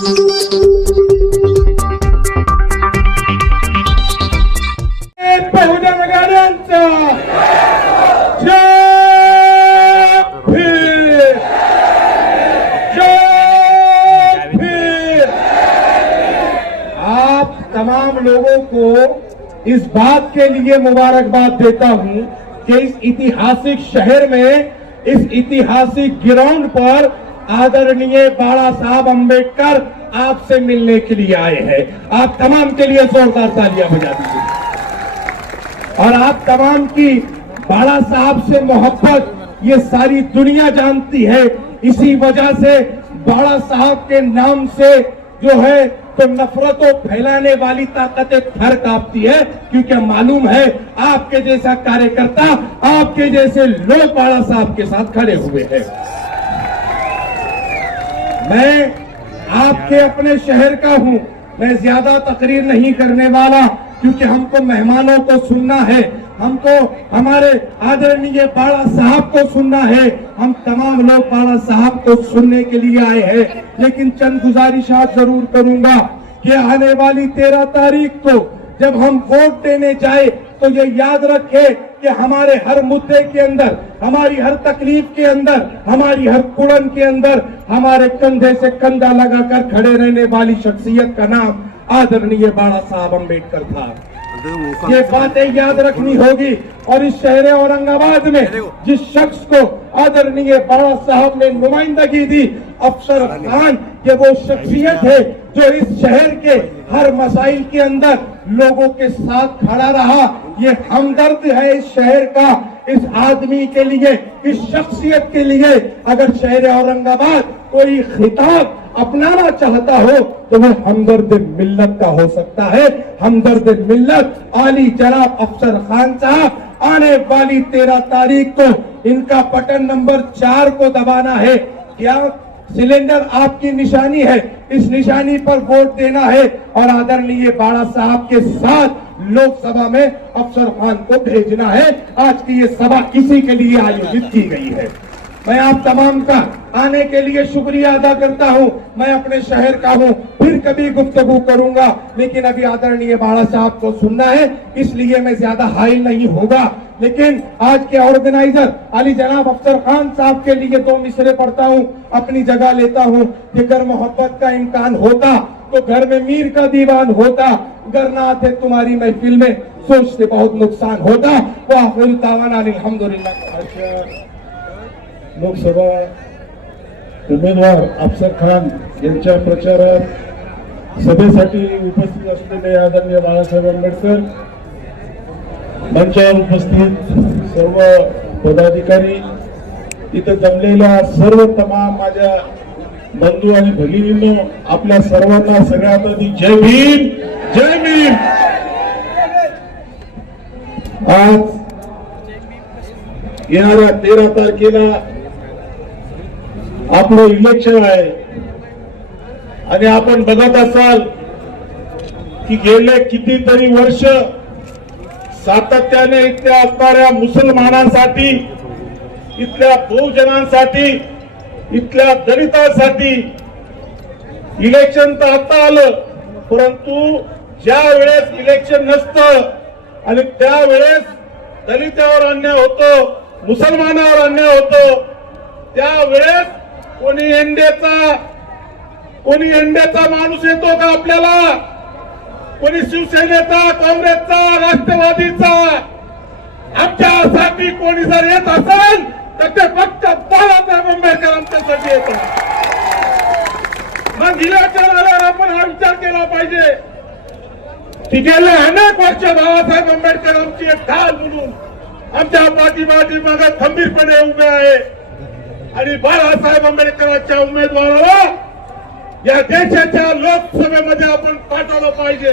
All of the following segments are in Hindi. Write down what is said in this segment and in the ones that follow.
बहुजन गाड्यांचा जय भीम, जय भीम। आप तमाम लोगों को इस बात के लिए मुबारकबाद देता हूं कि इस ऐतिहासिक शहर में, इस ऐतिहासिक ग्राउंड पर आदरणीय बाला साहब अंबेडकर आपसे मिलने के लिए आए हैं। आप तमाम के लिए जोरदार तालियां बजा दीजिए। और आप तमाम की बाला साहब से मोहब्बत ये सारी दुनिया जानती है। इसी वजह से बाला साहब के नाम से जो है तो नफरतों फैलाने वाली ताकतें थर कांपती है, क्योंकि मालूम है आपके जैसा कार्यकर्ता, आपके जैसे लोग बाला साहब के साथ खड़े हुए हैं। मैं आपके अपने शहर का हूं, मैं ज्यादा तकरीर नहीं करने वाला, क्योंकि हमको मेहमानों को सुनना है, हमको हमारे आदरणीय बाला साहब को सुनना है। हम तमाम लोग बाला साहब को सुनने के लिए आए हैं। लेकिन चंद गुजारिशात जरूर करूंगा कि आने वाली 13 तारीख को जब हम वोट देने जाए तो ये याद रखे कि हमारे हर मुद्दे के अंदर, हमारी हर तकलीफ के अंदर, हमारी हर कुड़न के अंदर हमारे कंधे से कंधा लगाकर खड़े रहने वाली शख्सियत का नाम आदरणीय बाला साहब अंबेडकर था। ये बातें याद रखनी होगी। और इस शहर औरंगाबाद में जिस शख्स को आदरणीय बाला साहब ने नुमाइंदगी दी, अफसर खान, ये वो शख्सियत है जो इस शहर के हर मसाइल के अंदर लोगों के साथ खड़ा रहा। ये हमदर्द है इस शहर का, इस आदमी के लिए, इस शख्सियत के लिए। अगर शहर औरंगाबाद कोई खिताब अपनाना चाहता हो तो वह हमदर्द मिल्लत का हो सकता है। हमदर्द मिल्लत आली जनाब अफसर खान साहब आने वाली 13 तारीख को इनका बटन नंबर 4 को दबाना है। क्या सिलेंडर आपकी निशानी है, इस निशानी पर वोट देना है और आदरणीय बाला साहब के साथ लोकसभा में अफसर खान को भेजना है। आज की ये सभा इसी के लिए आयोजित की गई है। मैं आप तमाम का आने के लिए शुक्रिया अदा करता हूं। मैं अपने शहर का हूं, फिर कभी गुफ्तगू करूंगा, लेकिन अभी आदरणीय बाला साहब को सुनना है, इसलिए मैं ज्यादा हाइल नहीं होगा। लेकिन आज के ऑर्गेनाइजर अली जनाब अफसर खान साहब के लिए 2 मिसरे पढ़ता हूं, अपनी जगह लेता हूं कि अगर मोहब्बत का इम्कान होता तो घर में मीर का दीवान होता, अगर ना थे तुम्हारी महफिल में सोचते बहुत नुकसान होता। वो आखिर दावाना अल्हम्दुलिल्लाह। लोकसभा उमेदवार अफसर खान यांच्या प्रचारात सभेसाठी उपस्थित असलेले आदरणीय बाळासाहेब आंबेडकर, मंचावर उपस्थित सर्व पदाधिकारी, इथं जमलेल्या सर्व तमाम माझ्या बंधू आणि भगिनींनो, आपल्या सर्वांना सगळ्यात आधी जय भीम, जय भीम। आज येणाऱ्या 13 तारखेला आपलं इलेक्शन आहे आणि आपण बघत असाल की गेले कितीतरी वर्ष सातत्याने इथल्या असणाऱ्या मुसलमानांसाठी, इथल्या बहुजनांसाठी, इथल्या दलितांसाठी इलेक्शन तर आता आलं, परंतु ज्या वेळेस इलेक्शन नसतं आणि त्यावेळेस दलितावर अन्याय होतो, मुसलमानावर अन्याय होतो, त्यावेळेस कोणी एनडीएचा माणूस येतो का आपल्याला? कोणी शिवसेनेचा, काँग्रेसचा, राष्ट्रवादीचा? आमच्यासाठी कोणी जर येत असेल तर ते फक्त बाळासाहेब आंबेडकर आमच्यासाठी येतात। मग इलेक्शन आल्यावर आपण हा विचार केला पाहिजे की गेले अनेक वर्ष बाळासाहेब आंबेडकर आमची एक ढाल म्हणून आमच्या पाठीमागे खंबीरपणे उभे आहे आणि बाळासाहेब आंबेडकरांच्या उमेदवाराला या देशाच्या लोकसभेमध्ये आपण पाठवलं पाहिजे।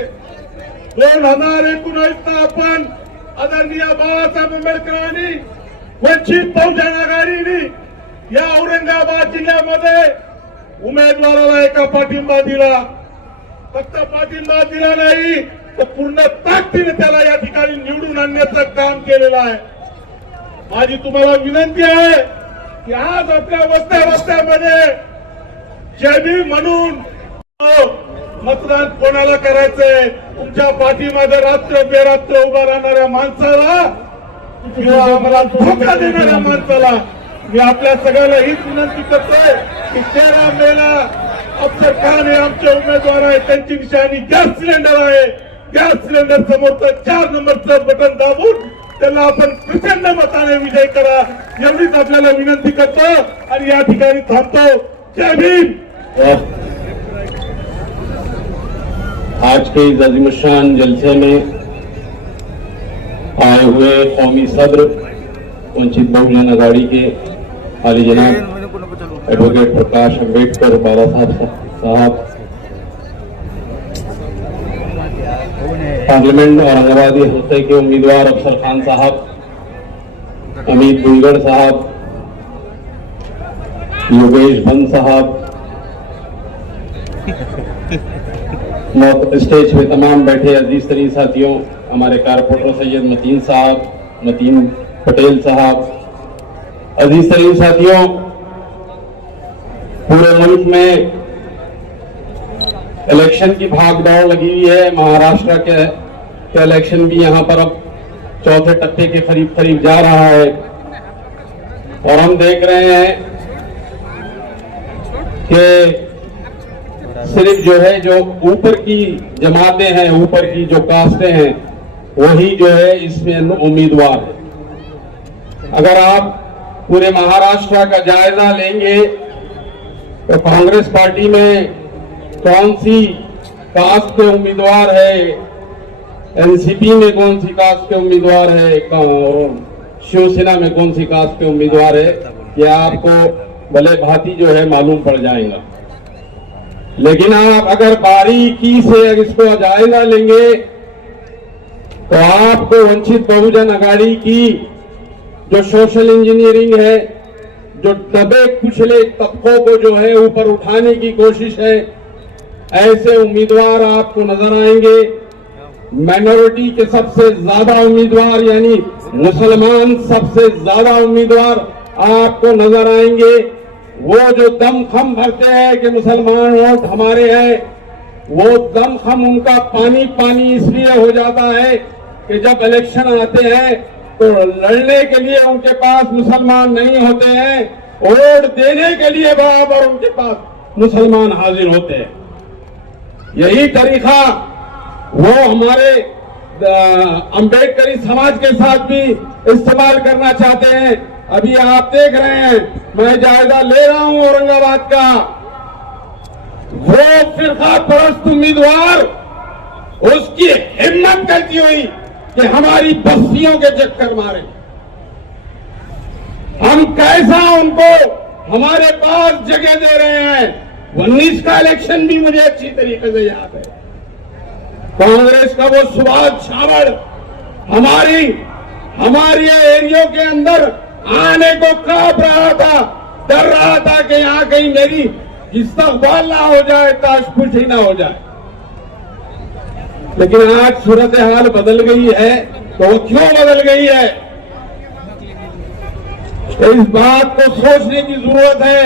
2019 आपण आदरणीय बाळासाहेब आंबेडकरांनी वंचित बहुजन आघाडीने या औरंगाबाद जिल्ह्यामध्ये उमेदवाराला एका पाठिंबा दिला। फक्त पाठिंबा दिला नाही तर पूर्ण ताकदीने त्याला या ठिकाणी निवडून आणण्याचं काम केलेलं आहे। माझी तुम्हाला विनंती आहे की आज आपल्या वस्त्यामध्ये जय भीम म्हणून मतदान कोणाला करायचंय? तुमच्या पाठीमध्ये रात्र बेरात्र उभा राहणाऱ्या माणसाला किंवा आम्हाला धोका देणाऱ्या माणसाला मी आपल्या सगळ्याला हीच विनंती करतोय की 13 मेला अफसर खान हे आमचे उमेदवार आहेत. त्यांची निशाणी गॅस सिलेंडर आहे. गॅस सिलेंडर समोरचं 4 नंबरचं बटन दाबून त्याला आपण प्रचंड मताने विजय करा एवढीच आपल्याला विनंती करतो आणि या ठिकाणी थांबतो. जय भीम. आज के इस अज़ीमुश्शान जलसे में आए हुए कौमी सदर वंचित बहुजन अघाड़ी के आली जनाब एडवोकेट प्रकाश अम्बेडकर बाला साहब, पार्लियामेंट औरंगाबादी हल्के के उम्मीदवार अफसर खान साहब, अमित बुलगढ़ साहब, योगेश बंद साहब, स्टेज पे तमाम बैठे अजीज तरीन साथियों, हमारे कारपोरेटर सैयद मतीन साहब, मतीन पटेल साहब, अजीज तरीन साथियों, पूरे मुल्क में इलेक्शन की भागदौड़ लगी हुई है। महाराष्ट्र के इलेक्शन भी यहाँ पर अब चौथे टप्पे के करीब जा रहा है और हम देख रहे हैं कि सिर्फ जो है जो ऊपर की जमातें हैं, ऊपर की जो कास्टें हैं, वही जो है इसमें उम्मीदवार है। अगर आप पूरे महाराष्ट्र का जायजा लेंगे तो कांग्रेस पार्टी में कौन सी कास्ट के उम्मीदवार है, एनसीपी में कौन सी कास्ट के उम्मीदवार है और शिवसेना में कौन सी कास्ट के उम्मीदवार है, यह आपको भले भांति जो है मालूम पड़ जाएगा। लेकिन आप अगर बारीकी से इसको जायजा लेंगे तो आपको वंचित बहुजन अघाड़ी की जो सोशल इंजीनियरिंग है, जो दबे कुचले तबकों को जो है ऊपर उठाने की कोशिश है, ऐसे उम्मीदवार आपको नजर आएंगे। माइनॉरिटी के सबसे ज्यादा उम्मीदवार यानी मुसलमान सबसे ज्यादा उम्मीदवार आपको नजर आएंगे। वो जो दमखम भरते हैं कि मुसलमान वोट हमारे हैं, वो दमखम उनका पानी पानी इसलिए हो जाता है कि जब इलेक्शन आते हैं तो लड़ने के लिए उनके पास मुसलमान नहीं होते हैं, वोट देने के लिए बराबर उनके पास मुसलमान हाजिर होते हैं। यही तरीका वो हमारे अम्बेडकरी समाज के साथ भी इस्तेमाल करना चाहते हैं। अभी आप देख रहे हैं, मैं जायजा ले रहा हूं औरंगाबाद का, वो फिरका परस्त उम्मीदवार उसकी हिम्मत करती हुई कि हमारी बस्तियों के चक्कर मारे। हम कैसा उनको हमारे पास जगह दे रहे हैं। 19 का इलेक्शन भी मुझे अच्छी तरीके से याद है। कांग्रेस का वो सुभाष छावड़ हमारे एरियो के अंदर आने को कांप रहा था, डर रहा था कि यहां कहीं मेरी इस्तकबाल ना हो जाए, ताशपुश ही ना हो जाए। लेकिन आज सूरत हाल बदल गई है। तो वो क्यों बदल गई है, इस बात को सोचने की जरूरत है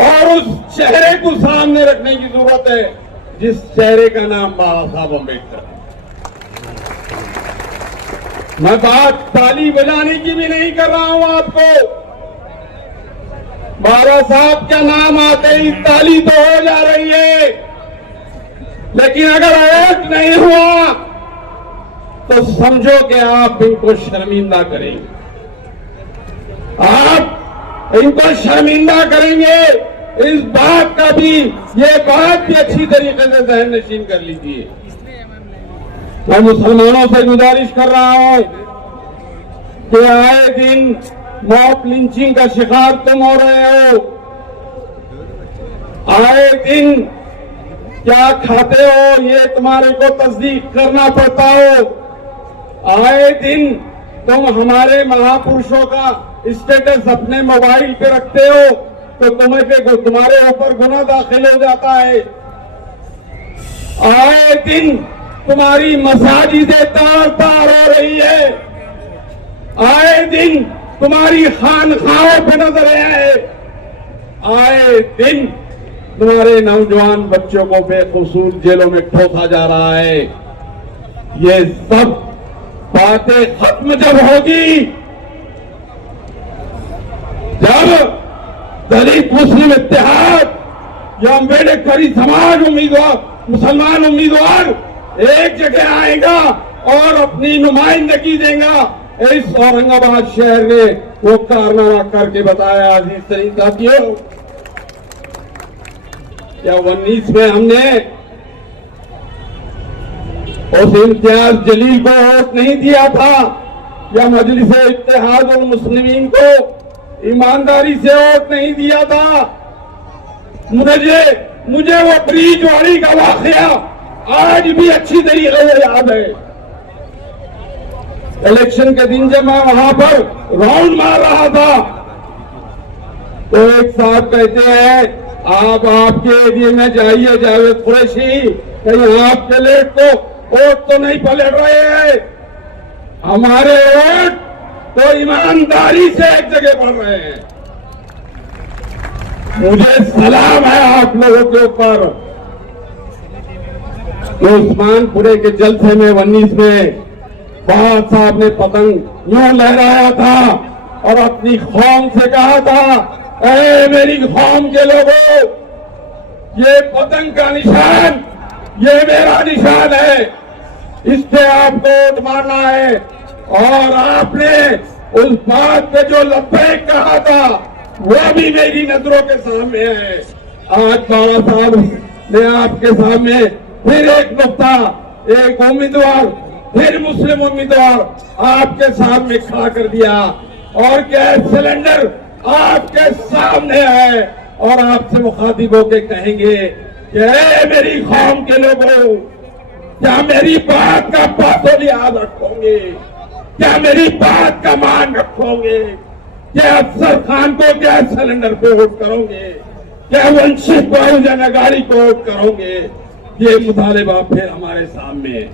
और उस चेहरे को सामने रखने की जरूरत है जिस चेहरे का नाम बाबा साहब अम्बेडकर। मैं बात ताली बजाने की भी नहीं कर रहा हूं आपको। बाबा साहब का नाम आते ही ताली तो हो जा रही है, लेकिन अगर वोट नहीं हुआ तो समझो कि आप इनको शर्मिंदा करेंगे। आप इनको शर्मिंदा करेंगे, इस बात का भी, ये बात भी अच्छी तरीके से जहन नशीन कर लीजिए। मैं मुसलमानों से गुजारिश कर रहा हूं कि आए दिन मॉब लिंचिंग का शिकार तुम हो रहे हो। आए दिन क्या खाते हो ये तुम्हारे को तस्दीक करना पड़ता हो। आए दिन तुम हमारे महापुरुषों का स्टेटस अपने मोबाइल पे रखते हो तो तुम्हारे ऊपर गुनाह दाखिल हो जाता है। आए दिन तुम्हारी मसाजिदें तार तार हो रही है। आए दिन तुम्हारी खानखाओं पे नजर आए। आए दिन तुम्हारे नौजवान बच्चों को बेकसूर जेलों में ठोसा जा रहा है। ये सब बातें खत्म जब होगी, जब दलित मुस्लिम इत्तेहाद या अम्बेडकरी समाज उम्मीदवार, मुसलमान उम्मीदवार एक जगह आएगा और अपनी नुमाइंदगी देगा। इस औरंगाबाद शहर ने वो कारनामा करके बताया। अजीज तरीन साथियों, क्या 19 में हमने उस इम्तियाज जलील को वोट नहीं दिया था, या मजलिस इत्तेहाद उल मुस्लिमीन को ईमानदारी से वोट नहीं दिया था? मुझे वो ब्रीजवाड़ी का वाकया आज भी अच्छी तरीके से याद है। इलेक्शन के दिन जब मैं वहां पर राउंड मार रहा था तो एक साहब कहते हैं, आप आपके एरिया में जाइए जावेद कुरैशी, कहीं आपके लेट को वोट तो नहीं पलट रहे हैं? हमारे वोट तो ईमानदारी से एक जगह पड़ रहे हैं। मुझे सलाम है आप लोगों के ऊपर। तो उस्मानपुरे के जलसे में 19 में बादशाह साहब ने पतंग यूं लहराया था और अपनी कौम से कहा था, अरे मेरी कौम के लोगों, ये पतंग का निशान, ये मेरा निशान है, इस पे आपको वोट मारना है। और आपने उस बात पे जो लब्बैक कहा था वो भी मेरी नजरों के सामने है। आज बाबा साहब ने आपके सामने फिर एक नुक्ता, एक उम्मीदवार, फिर मुस्लिम उम्मीदवार आपके सामने खड़ा कर दिया और गैस सिलेंडर आपके सामने है और आपसे मुखातिब होकर कहेंगे कि मेरी कौम के लोगों, क्या मेरी बात का पासो लिहाज रखोगे? क्या मेरी बात का मान रखोगे? क्या अफसर खान को गैस सिलेंडर पे वोट करोगे? क्या वंचित बहुजन अघाड़ी को वोट करोगे? ये मुतालिबा फिर हमारे सामने है।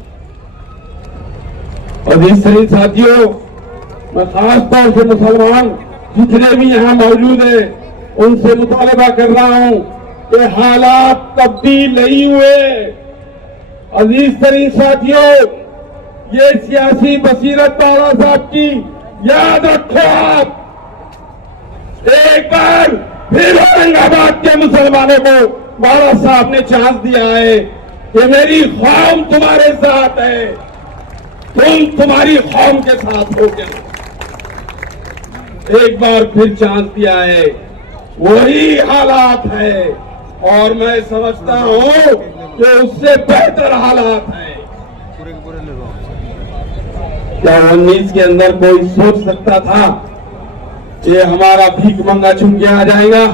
और इस सही साथियों, मैं खास तौर से मुसलमान जितने भी यहाँ मौजूद हैं उनसे मुतालिबा कर रहा हूँ कि हालात तब्दील नहीं हुए। अजीज तरीन साथियों, ये सियासी बसीरत बाला साहब की याद रखो। आप एक बार फिर औरंगाबाद के मुसलमानों को बाला साहब ने चांस दिया है कि मेरी कौम तुम्हारे साथ है, तुम तुम्हारी कौम के साथ हो गए। एक बार फिर चांस दिया है, वही हालात है और मैं समझता हूं कि उससे बेहतर हालात है। क्या 19 के अंदर कोई सोच सकता था ये हमारा भीख मंगा चुन के आ जाएगा?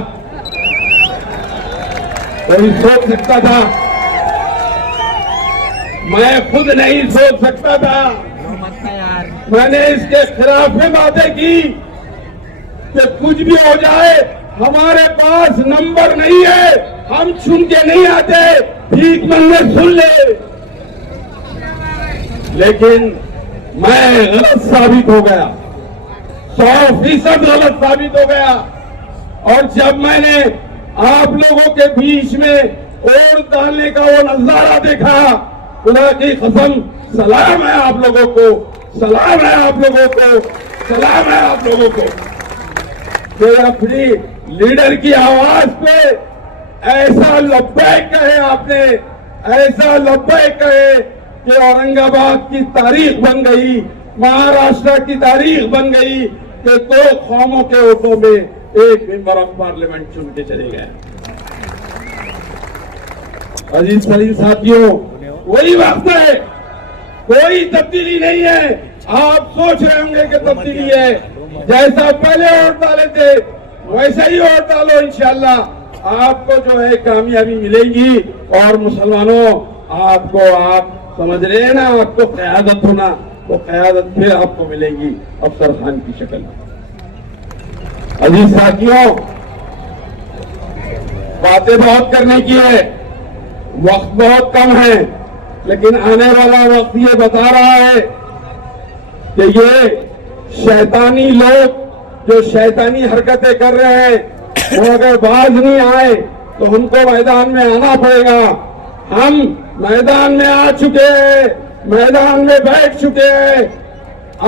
कोई सोच सकता था? मैं खुद नहीं सोच सकता था। मैंने इसके खिलाफ में बातें की कि कुछ भी हो जाए, हमारे पास नंबर नहीं है, हम चुन के नहीं आते, भीख मंगे सुन ले। लेकिन मैं गलत साबित हो गया, 100% गलत साबित हो गया। और जब मैंने आप लोगों के बीच में वोट डालने का वो नजारा देखा, खुदा की कसम, सलाम है आप लोगों को, सलाम है आप लोगों को, सलाम है आप लोगों को कि अपनी लीडर की आवाज पे ऐसा लब्बैक कहे आपने, ऐसा लब्बैक कहे कि औरंगाबाद की तारीख बन गई, महाराष्ट्र की तारीख बन गई कि 2 कौमों के वोटों में एक मेंबर ऑफ पार्लियामेंट चुन के चले गए। अजीज सलीम साथियों, वही वक्त है, कोई तब्दीली नहीं है। आप सोच रहे होंगे कि तब्दीली है, जैसा पहले वोट डाले थे वैसा ही वोट डालो, इंशाल्लाह आपको जो है कामयाबी मिलेगी। और मुसलमानों, आपको, आप समझ रहे हैं ना, आपको क़यादत होना, वो क़यादत फिर आपको मिलेगी अफसर खान की शक्ल में। अजीज साथियों, बातें बहुत करने की है, वक्त बहुत कम है, लेकिन आने वाला वक्त ये बता रहा है कि ये शैतानी लोग जो शैतानी हरकतें कर रहे हैं वो अगर बाज नहीं आए तो उनको मैदान में आना पड़ेगा। हम मैदान में आ चुके हैं, मैदान में बैठ चुके हैं।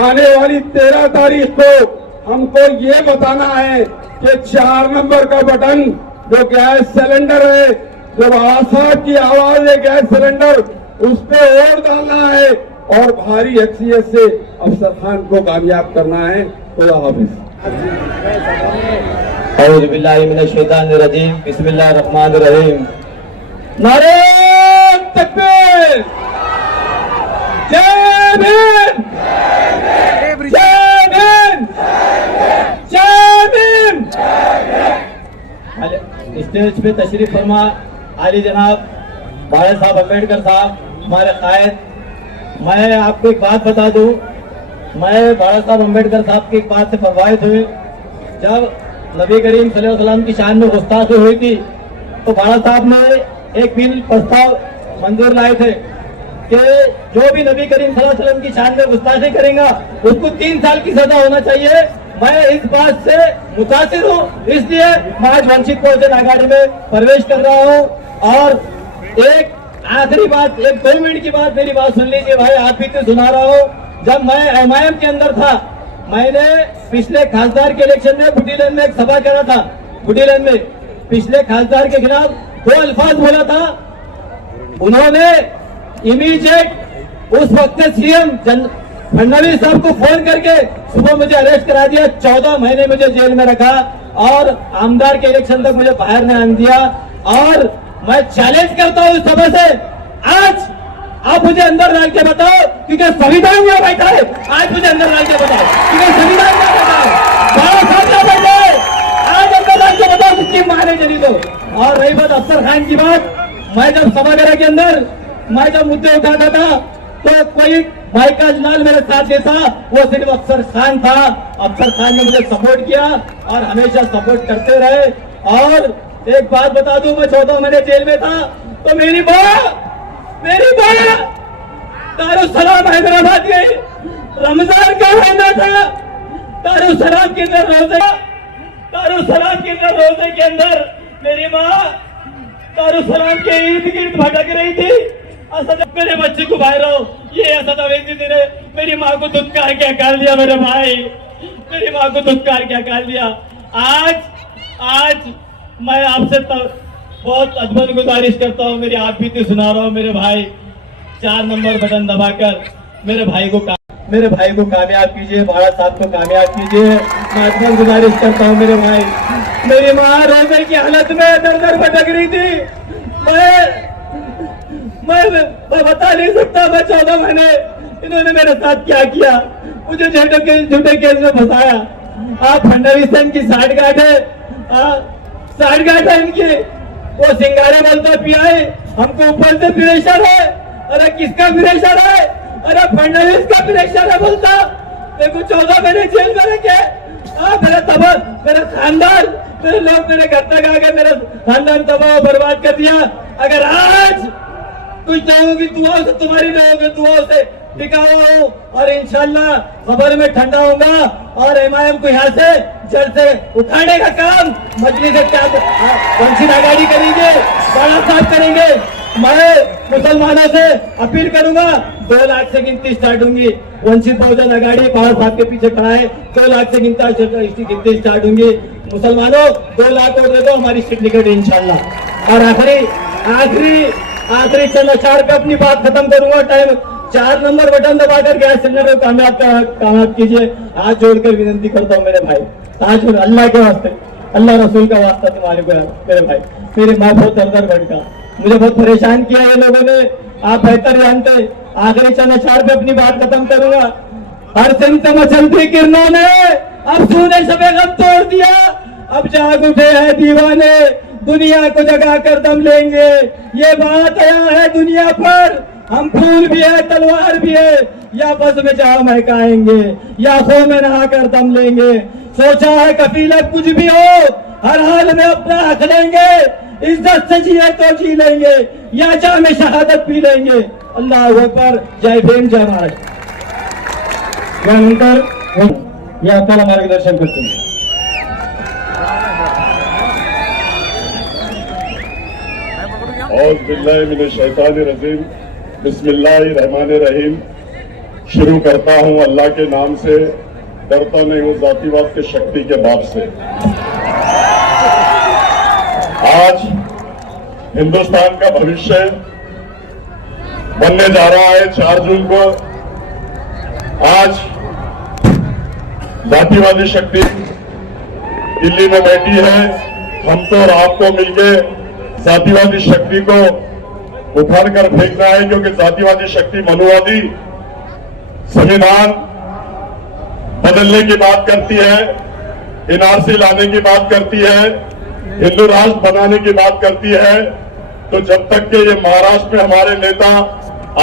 आने वाली 13 तारीख को हमको ये बताना है कि 4 नंबर का बटन जो गैस सिलेंडर है, जब आसाद की आवाज है गैस सिलेंडर, उस पे और डालना है और भारी अक्सरियत से अफसर खान को कामयाब करना है। खुदा हाफिज। औज़ु बिल्लाहि मिनश शैतानिर रजीम, बिस्मिल्लाहिर रहमानिर रहीम। नारे तकबीर, जय भीम, जय भीम, जय भीम। स्टेज पे तशरीफ फरमा आली जनाब बाबा साहब अम्बेडकर साहब, हमारे कायद। मैं आपको एक बात बता दूं, मैं बाबा साहब अम्बेडकर साहब की एक बात से प्रभावित हुई। जब नबी करीम सल्लल्लाहु अलैहि वसल्लम की शान में गुस्ताखी हुई थी तो बाबा साहब ने एक बिल प्रस्ताव मंजूर लाए थे कि जो भी नबी करीम सल्लल्लाहु अलैहि वसल्लम की शान में गुस्ताखी करेगा उसको 3 साल की सजा होना चाहिए। मैं इस बात से मुतासिर हूँ, इसलिए मैं आज वंचित बहुजन आघाड़ी में प्रवेश कर रहा हूँ। और एक आखिरी बात, एक 2 मिनट की बात, मेरी बात सुन लीजिए भाई, आप भी तो सुना रहा हूँ। जब मैं एमआईएम के अंदर था, मैंने पिछले खासदार के इलेक्शन में बुटीलैंड में एक सभा करा था। बुटीलैंड में पिछले खासदार के खिलाफ 2 अल्फाज बोला था। उन्होंने इमीडिएट उस वक्त के सीएम फडणवीस साहब को फोन करके सुबह मुझे अरेस्ट करा दिया, 14 महीने मुझे जेल में रखा और आमदार के इलेक्शन तक मुझे बाहर नहीं आने दिया। और मैं चैलेंज करता हूँ इस सभा से, आज आप मुझे अंदर डाल के बताओ, क्योंकि संविधान यहाँ बैठा है। आज मुझे अंदर डाल के बताओ, क्योंकि संविधान यहाँ बैठा है, बाबा साहब यहाँ बैठा है। आज अंदर डाल के बताओ किसकी माने चली तो। और रही बात अफसर खान की बात, मैं जब सभागृह के अंदर मैं जब मुद्दे उठाता था तो कोई भाई का लाल मेरे साथ देता, वो सिर्फ अफसर खान था। अफसर खान ने मुझे सपोर्ट किया और हमेशा सपोर्ट करते रहे। और एक बात बता दूं, मैं 14 महीने जेल में था तो मेरी माँ दारुसलाम हैदराबाद गई, रमजान का महीना था। दारुसलाम के अंदर रोजे के अंदर मेरी माँ दारुसलाम के इर्द गिर्द भटक रही थी। असद मेरे बच्चे को बाहर रहो, ये असद अवैधी ने मेरी माँ को धुतकार क्या काल दिया, मेरे भाई मेरी माँ को धुतकार क्या काल दिया। आज मैं आपसे बहुत अदबन गुजारिश करता हूँ, मेरी आप बीती सुना रहा हूँ मेरे भाई, 4 नंबर बटन दबाकर मेरे भाई को कामयाब कीजिए, भारत साहब को कामयाब कीजिए। मैं अदबन गुजारिश करता हूँ मेरे भाई। मेरी माँ रोजे की हालत में दर दर भटक रही थी। मैं बता नहीं सकता, मैं 14 महीने इन्होंने मेरे साथ क्या किया, मुझे झूठे केस में फंसाया। आप फडणवीस इनकी साठगांठ है इनकी, वो सिंगारे बोलता पिया है, हमको ऊपर से प्रेशर है। अरे किसका प्रेशर है? अरे फडणवीस का प्रेशर है बोलता। देखो 14 महीने जेल में रखे, मेरा खानदान, मेरे लोग मेरे घर तक आ गए, मेरा खानदान तबाह बर्बाद कर दिया। अगर आज कुछ लोगों की दुआओं से, तुम्हारी लोगों की दुआओं से टिका हुआ हूँ और इंशाल्लाह खबर में ठंडा होगा और एमआईएम को यहाँ से जड़ से उठाने का काम मजलिस वंचित आघाड़ी करेंगे, बाला साहब करेंगे। मैं मुसलमानों से अपील करूंगा, 2 लाख से गिनती स्टार्ट होंगी। वंचित बहुजन आघाड़ी बाला साहब के पीछे खड़ा है, 2 लाख से गिनती स्टार्ट होंगी। मुसलमानों 2 लाख वोट दे दो, हमारी सीट निकट इंशाल्लाह। और आखिरी चंद अशार पे अपनी बात खत्म करूंगा। टाइम 4 नंबर बटन दबाकर गैस सिलेंडर को कामयाब कीजिए। हाथ जोड़कर विनती करता हूँ मेरे भाई, हाथ जोड़, अल्लाह के वास्ते, अल्लाह रसूल का वास्ता तुम्हारे को मेरे भाई। मेरी माँ बहुत दर भटका, मुझे बहुत परेशान किया ये लोगों ने, आप बेहतर जानते। आखिरी चंद अशार पे अपनी बात खत्म करूंगा। हर सिमत मचलती किरणों ने अब सूने शबे गम तोड़ दिया, अब जाग उठे हैं दीवाने, दुनिया को जगा कर दम लेंगे। ये बात आया है दुनिया पर, हम फूल भी है तलवार भी है, या बस में जहां महकाएंगे या खो में नहा कर दम लेंगे। सोचा है कफील अब कुछ भी हो, हर हाल में अपना हक लेंगे, इज्जत से जिए तो जी लेंगे या जा में शहादत पी लेंगे। अल्लाह अकबर, जय भीम, जय महाराष्ट्र। यानंतर या आपल्याला मार्गदर्शन करते और बिस्मिल्लाहिर्रहमानिर्रहीम बिस्मिल्लाहिर्रहमानिर्रहीम शुरू करता हूं अल्लाह के नाम से, डरता नहीं हूं जातिवाद के शक्ति के बाप से। आज हिंदुस्तान का भविष्य बनने जा रहा है 4 जून को। आज जातिवादी शक्ति दिल्ली में बैठी है। हमको और आपको मिलके जातिवादी शक्ति को उखाड़कर फेंकना है, क्योंकि जातिवादी शक्ति मनुवादी संविधान बदलने की बात करती है, एनआरसी लाने की बात करती है, हिंदू राष्ट्र बनाने की बात करती है। तो जब तक के ये महाराष्ट्र में हमारे नेता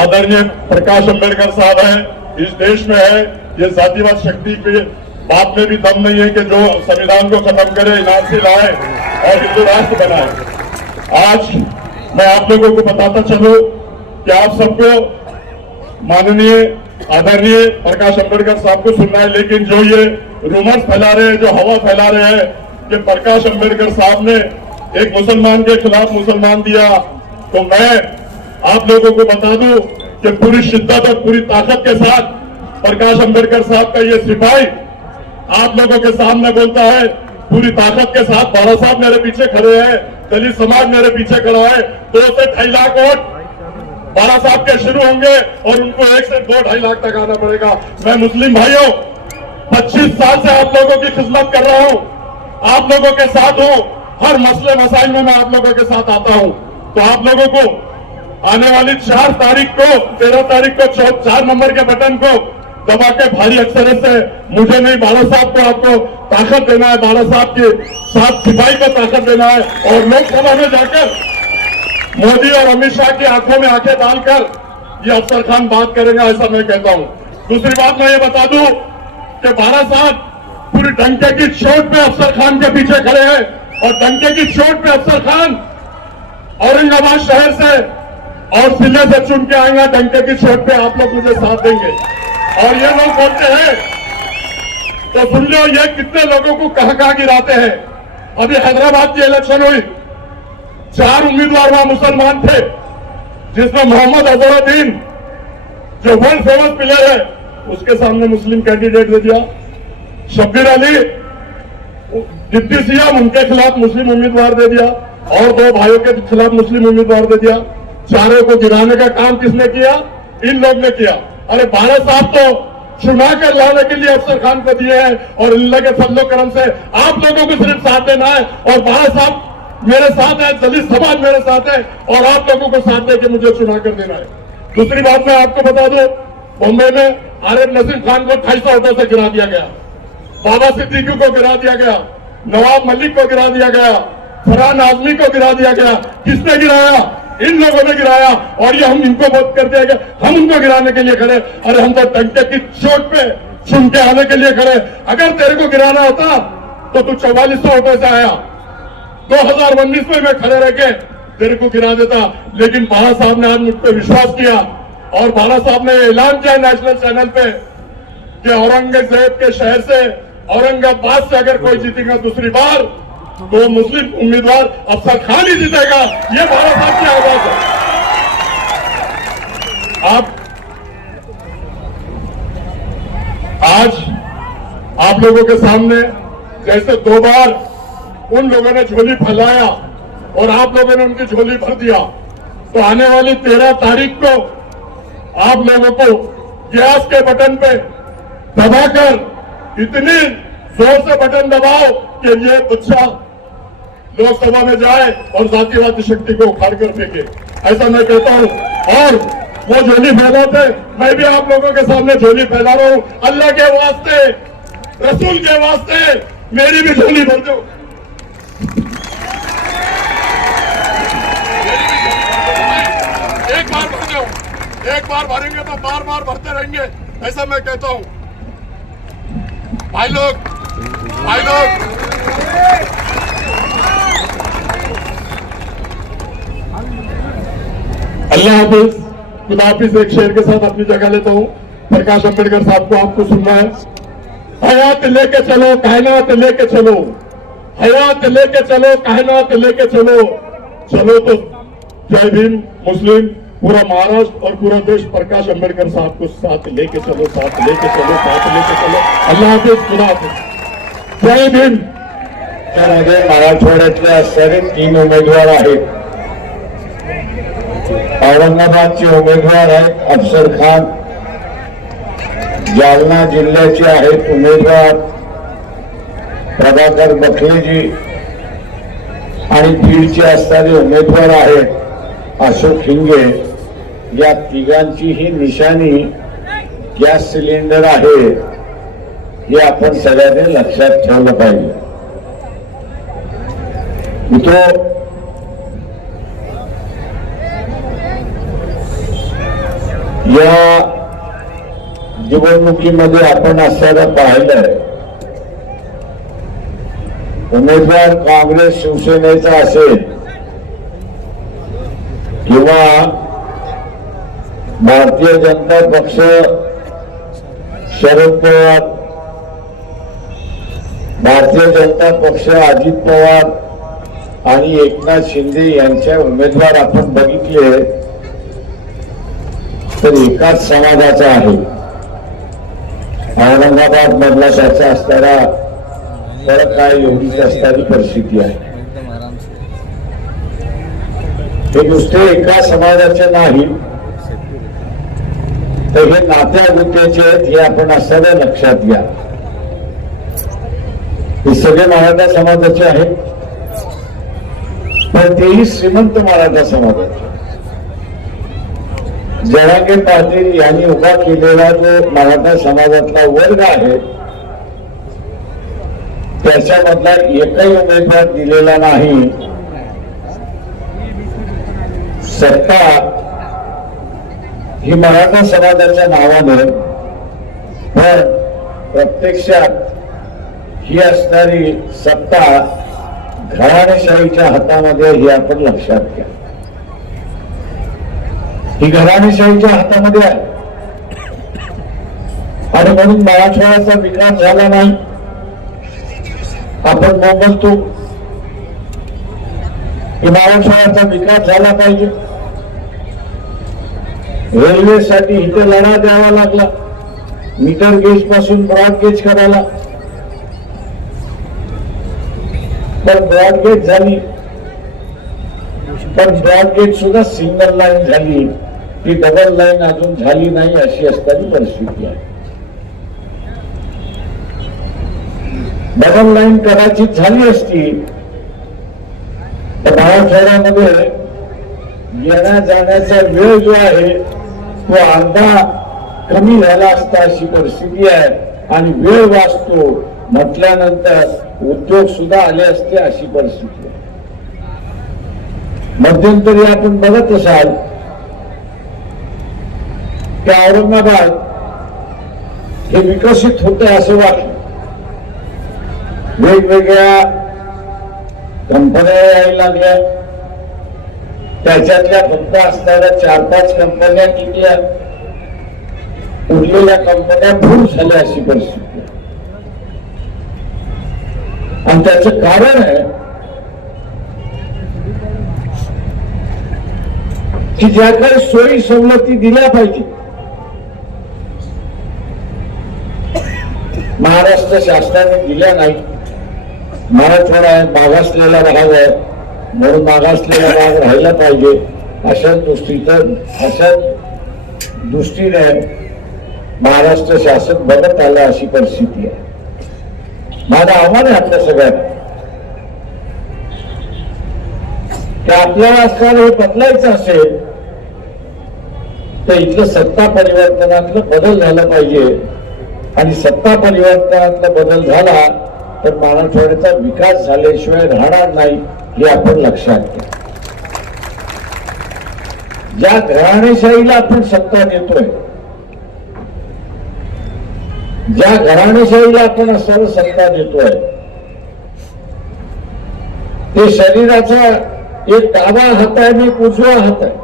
आदरणीय प्रकाश अंबेडकर साहब हैं, इस देश में है, ये जातिवाद शक्ति के बात में भी दम नहीं है कि जो संविधान को खत्म करे, एनआरसी लाए और हिंदू राष्ट्र बनाए। आज मैं आप लोगों को बताता चलूं कि आप सबको माननीय आदरणीय प्रकाश अंबेडकर साहब को सुनना है, लेकिन जो ये रूमर्स फैला रहे हैं, जो हवा फैला रहे हैं कि प्रकाश अंबेडकर साहब ने एक मुसलमान के खिलाफ मुसलमान दिया, तो मैं आप लोगों को बता दूं कि पूरी शिद्दत और पूरी ताकत के साथ प्रकाश अंबेडकर साहब का ये सिपाही आप लोगों के सामने बोलता है, पूरी ताकत के साथ। बाला साहब मेरे पीछे खड़े हैं, दलित समाज मेरे पीछे खड़ा है। 2 से 2.5 लाख वोट बाला साहब के शुरू होंगे और उनको 1 से 2.5 लाख तक आना पड़ेगा। मैं मुस्लिम भाइयों 25 साल से आप लोगों की खिदमत कर रहा हूं, आप लोगों के साथ हूं, हर मसले मसाइल में मैं आप लोगों के साथ आता हूं। तो आप लोगों को आने वाली 4 तारीख को 13 तारीख को 4 नंबर के बटन को दबा के भारी अक्सर से, मुझे नहीं बाला साहब को आपको ताकत देना है, बाला साहब के साथ सिपाही को ताकत देना है और लोकसभा में जाकर मोदी और अमित शाह की आंखों में आंखें डालकर ये अफसर खान बात करेंगे, ऐसा मैं कहता हूं। दूसरी बात मैं ये बता दूं कि बाला साहब पूरी डंके की चोट पे अफसर खान के पीछे खड़े हैं और डंके की चोट पे अफसर खान औरंगाबाद शहर से और जिले से चुन के आएंगे। डंके की चोट पे आप लोग मुझे साथ देंगे। और ये लोग बोलते हैं तो सुन लो, ये कितने लोगों को कहां गिराते हैं। अभी हैदराबाद की इलेक्शन हुई, 4 उम्मीदवार वहां मुसलमान थे, जिसमें मोहम्मद अजहरुद्दीन जो वर्ल्ड फेमस प्लेयर है उसके सामने मुस्लिम कैंडिडेट दे दिया। शब्बीर अली डिप्टी सीएम, उनके खिलाफ मुस्लिम उम्मीदवार दे दिया और 2 भाइयों के खिलाफ मुस्लिम उम्मीदवार दे दिया। चारों को गिराने का काम किसने किया? इन लोग ने किया। अरे बाला साहब तो चुना कर लाने के लिए अफसर खान को दिए हैं और अल्लाह के फजलो करम से आप लोगों को सिर्फ साथ देना है और बाला साहब मेरे साथ है, दलित समाज मेरे साथ है और आप लोगों को साथ देकर मुझे चुना कर देना है। दूसरी बात मैं आपको बता दूं, बॉम्बे में आरिफ नसीम खान को 250 वोटों से गिरा दिया गया, बाबा सिद्दीकी को गिरा दिया गया, नवाब मलिक को गिरा दिया गया, फरहान आजमी को गिरा दिया गया। किसने गिराया? इन लोगों ने गिराया। और ये हम इनको वोट कर दिया गया, हम उनको गिराने के लिए खड़े। अरे हम तो डंके की चोट पे सुन के आने के लिए खड़े। अगर तेरे को गिराना होता तो तू 4400 वोटों से आया, 2019 में मैं खड़े रह के तेरे को गिरा देता। लेकिन बाला साहब ने आज मुझ पर विश्वास किया और बाला साहब ने ऐलान किया नेशनल चैनल पे कि औरंगजेब के शहर से, औरंगाबाद से अगर कोई जीतेगा दूसरी बार तो मुस्लिम उम्मीदवार अफसर खान ही जीतेगा। ये बाला साहब की आवाज है। आज आप लोगों के सामने जैसे 2 बार उन लोगों ने झोली फैलाया और आप लोगों ने उनकी झोली भर दिया, तो आने वाली 13 तारीख को आप लोगों को गैस के बटन पे दबाकर इतनी जोर से बटन दबाओ कि ये बच्चा लोकसभा में जाए और जातिवादी शक्ति को उखाड़ कर फेंके, ऐसा मैं कहता हूं। और वो झोली फैलाते, मैं भी आप लोगों के सामने झोली फैला रहा हूं। अल्लाह के वास्ते, रसूल के वास्ते मेरी भी झोली भर दो। एक बार भर दो, एक बार भरेंगे तो बार बार भरते रहेंगे, ऐसा मैं कहता हूं। भाई लोग अल्लाह हाफिज। खुदा हाफिज। एक शेर के साथ अपनी जगह लेता हूँ। प्रकाश अंबेडकर साहब को आपको सुनना है। हयात लेके चलो, कायनात लेके चलो, हयात लेके चलो, कायनात लेके चलो, चलो तो जय भीम मुस्लिम, पूरा महाराष्ट्र और पूरा देश प्रकाश अंबेडकर साहब को साथ लेके चलो, साथ लेके चलो, साथ लेके चलो। अल्लाह हाफिज, खुदा हाफिज, जय भीम। त्यामध्ये मराठवाड्यातल्या सर्व 3 उमेदवार आहेत. औरंगाबादचे उमेदवार आहेत अफसर खान, जालना जिल्ह्याचे आहेत उमेदवार प्रभाकर बखलेजी आणि बीडचे असणारे उमेदवार आहेत अशोक हिंगे. या तिघांची ही निशाणी गॅस सिलेंडर आहे हे आपण सगळ्यांनी लक्षात ठेवलं पाहिजे. मित्रो, या निवडणुकीमध्ये आपण असं पाहिलंय, उमेदवार काँग्रेस शिवसेनेचा असेल किंवा भारतीय जनता पक्ष शरद पवार, भारतीय जनता पक्ष अजित पवार आणि एकनाथ शिंदे यांच्या उमेदवार आपण बघितले तर एकाच समाजाचा आहे. औरंगाबाद मधला त्याचा असणारा फरक काय एवढीच असणारी परिस्थिती आहे. हे नुसते एका समाजाचे नाही तर हे नात्या गुत्याचे आहेत हे आपण असं लक्षात घ्या. हे सगळे मराठा समाजाचे आहेत पण तेही श्रीमंत मराठा समाजाचे. जरांगे पाटील यांनी उभा केलेला जो मराठा समाजातला वर्ग आहे त्याच्यामधला एकही उमेदवार दिलेला नाही. सत्ता ही मराठा समाजाच्या नावाने, पण प्रत्यक्षात ही असणारी सत्ता घराणेशाहीच्या हातामध्ये हे आपण लक्षात घ्या. ही घराणेशाहीच्या हातामध्ये आहे आणि म्हणून मराठवाड्याचा विकास झाला नाही आपण म्हणतो की मराठवाड्याचा विकास झाला पाहिजे. रेल्वेसाठी इथे लढा द्यावा लागला, मीटर गेज पासून ब्रॉड गेज करायला, पण ब्रॉड गेज झाली पण ब्रॉड गेज सुद्धा सिंगल लाईन झाली, ती डबल लाईन अजून झाली नाही अशी असणारी परिस्थिती आहे. डबल लाईन कदाचित झाली असती तर मराठवाड्यामध्ये येण्या जाण्याचा वेळ जो आहे तो अर्धा कमी झाला असता अशी परिस्थिती आहे. आणि वेळ वाचतो म्हटल्यानंतर उद्योग सुद्धा आले असते अशी परिस्थिती आहे. मध्यंतरी आपण बघत असाल की औरंगाबाद हे विकसित होते असं वाटलं. वेगवेगळ्या कंपन्या यायला लागल्या, त्याच्यातल्या फक्त असणाऱ्या 4-5 कंपन्या टिकल्या, उरलेल्या कंपन्या भूल झाल्या अशी परिस्थिती आहे. आणि त्याचं कारण आहे की ज्या काही सोयी सवलती दिल्या पाहिजे महाराष्ट्र शासनाने दिल्या नाही. मराठवाडा आहे, मागासलेला भाग आहे, म्हणून मागासलेला भाग राहिला पाहिजे अशा दृष्टीने महाराष्ट्र शासन बघत आलं अशी परिस्थिती आहे. माझं आव्हान आहे आपल्या सगळ्यांना की आपल्याला असणारं हे बदलायचं असेल तर इथलं सत्ता परिवर्तनातलं बदल झाला पाहिजे. आणि सत्ता परिवर्तनातला बदल झाला तर मराठवाड्याचा विकास झाल्याशिवाय राहणार नाही हे आपण लक्षात घ्या. ज्या घराणेशाहीला आपण सत्ता देतोय, ज्या घराणेशाहीला आपण असणारं सत्ता देतोय ते शरीराचा एक डावा हात आहे आणि एक उजवा हात आहे.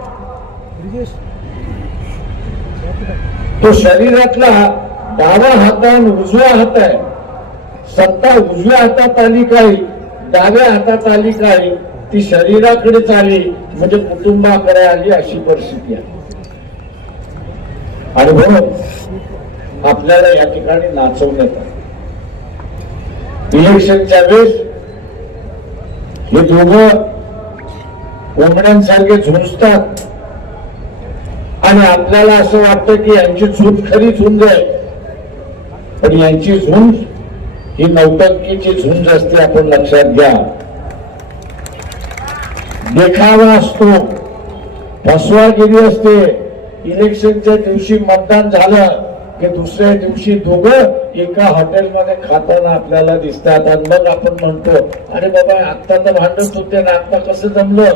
तो शरीरातला डावा हात आणि उजवा हात आहे. सत्ता उजव्या हातात आली काही, डाव्या हातात आली काही ती शरीराकडेच आली म्हणजे कुटुंबाकडे आली अशी परिस्थिती आहे. आणि म्हणून आपल्याला या ठिकाणी नाचवण्यात आलं. इलेक्शनच्या वेळेस हे दोघं कोंबड्यांसारखे झुंजतात आणि आपल्याला असं वाटतं की यांची झुंज खरी झुंज आहे, पण यांची झुंज ही नौटंकीची झुंज असते. आपण लक्षात घ्या. देखावा असतो, फसवागिरी असते. इलेक्शनच्या दिवशी मतदान झालं की दुसऱ्या दिवशी दोघं एका हॉटेलमध्ये खाताना आपल्याला दिसतात आणि मग आपण म्हणतो अरे बाबा आता तर भांडत होते ना, आता कसं जमलं.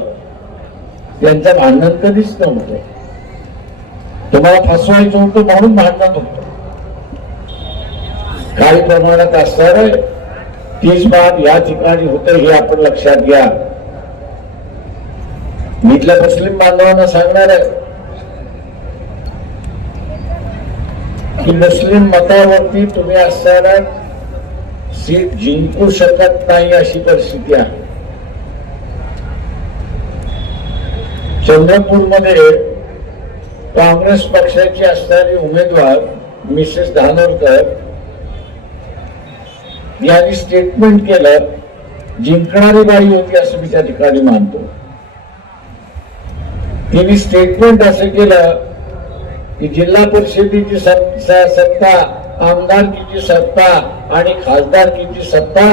त्यांचं भांडण कधीच नव्हतं. तुम्हाला फसवायचं होतं म्हणून भांडण होतं. काही प्रमाणात असणार आहे. तीच बाब या ठिकाणी होते हे आपण लक्षात घ्या. मी इथल्या मुस्लिम बांधवांना सांगणार आहे की मुस्लिम मतावरती तुम्ही असणारा सीट जिंकू शकत नाही अशी परिस्थिती आहे. चंद्रपूरमध्ये काँग्रेस पक्षाची असणारी उमेदवार मिसेस धानोरकर यांनी स्टेटमेंट केलं. जिंकणारी बाई होती असं मी त्या ठिकाणी मानतो. तिने स्टेटमेंट असं केलं की जिल्हा परिषदेची सत्ता, आमदारकीची सत्ता आणि खासदारकीची सत्ता